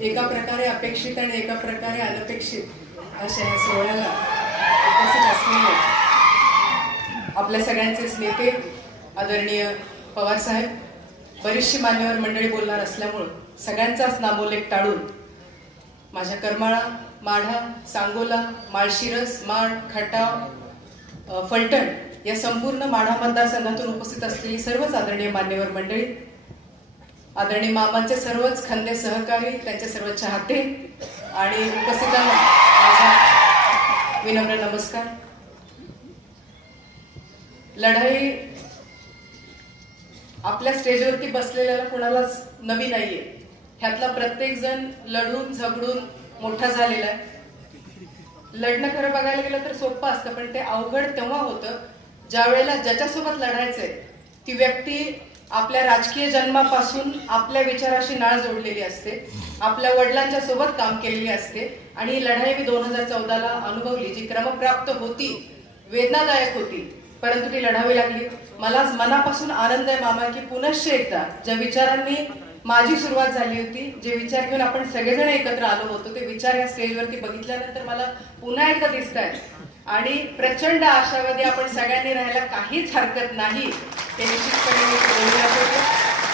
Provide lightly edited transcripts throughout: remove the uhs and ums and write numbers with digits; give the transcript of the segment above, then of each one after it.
एका प्रकारे अपेक्षित आणि एका प्रकारे अनपेक्षित अशा या सोहळ्याला उपस्थित असलेले आपल्या सगळ्यांचेच नेते आदरणीय पवार साहेब, बरीचशी मान्यवर मंडळी बोलणार असल्यामुळे सगळ्यांचाच नामोल्लेख टाळून माझ्या करमाळा, माढा, सांगोला, माळशिरस, माण, खटाव, फलटण या संपूर्ण माढा मतदारसंघातून उपस्थित असलेली सर्वच आदरणीय मान्यवर मंडळी, आदरणीय मामांचे सर्वच खंदे सहकारी, त्यांचे सर्व चाहते आणि उपस्थितांना माझा विनम्र नमस्कार. लढाई आपल्या स्टेजवरती बसलेल्याला कोणालाच नवी नाहीये. ह्यातला प्रत्येक जण लढून झगडून मोठा झालेला आहे. लढणं खरं बघायला गेलं तर सोपं असतं, पण ते अवघड तेव्हा होतं ज्या वेळेला ज्याच्यासोबत लढायचंय ती व्यक्ती आपल्या राजकीय जन्मापासून आपल्या विचाराशी नाळ जोडलेली असते, आपल्या वडिलांच्या सोबत काम केलेली असते आणि ही लढाई मी 2014ला अनुभवली, जी क्रमप्राप्त होती, वेदनादायक होती, परंतु ती लढावी लागली. मला मनापासून आनंद आहे मामा की पुनश्च एकदा ज्या विचारांनी माझी सुरुवात झाली होती, जे विचार घेऊन आपण सगळेजण एकत्र आलो होतो, ते विचार या स्टेजवरती बघितल्यानंतर मला पुन्हा एकदा दिसत आहेत आणि प्रचंड आशावादी आपण सगळ्यांनी राहायला काहीच हरकत नाही हे निश्चितपणे मी बोलणार होते.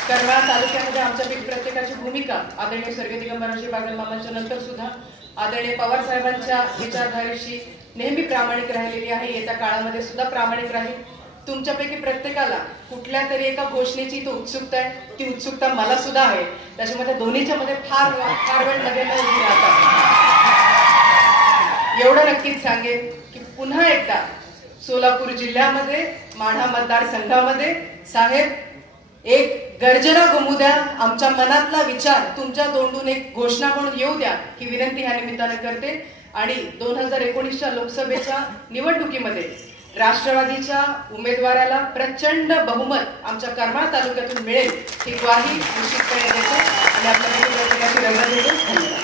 करमाळा तालुक्यामध्ये आमच्यापैकी प्रत्येकाची भूमिका आदरणीय स्वर्गीय दिगंबराजी बागल मामांच्या नंतर सुद्धा आदरणीय पवार साहेबांच्या विचारधारेशी नेहमी प्रामाणिक राहिलेली आहे, येत्या काळामध्ये सुद्धा प्रामाणिक राहील. तुमच्यापैकी प्रत्येकाला कुठल्या तरी एका घोषणेची तो उत्सुकता आहे, ती उत्सुकता मला सुद्धा आहे. त्याच्यामध्ये दोन्हीच्या मध्ये फार वेळ मध्ये न उभी राहतात. एवढं नक्कीच सांगेन की पुन्हा एकदा सोलापूर जिल्ह्यामध्ये माढा मतदारसंघामध्ये साहेब एक गर्जना घुमू द्या, आमच्या मनातला विचार तुमच्या तोंडून एक घोषणा म्हणून येऊ द्या ही विनंती ह्या निमित्ताने करते. आणि 2019च्या लोकसभेच्या निवडणुकीमध्ये राष्ट्रवादीच्या उमेदवाराला प्रचंड बहुमत आमच्या करमाळा तालुक्यातून मिळेल ही ग्वाही निश्चितपणे देतो आणि आपल्या रजा देतो. धन्यवाद.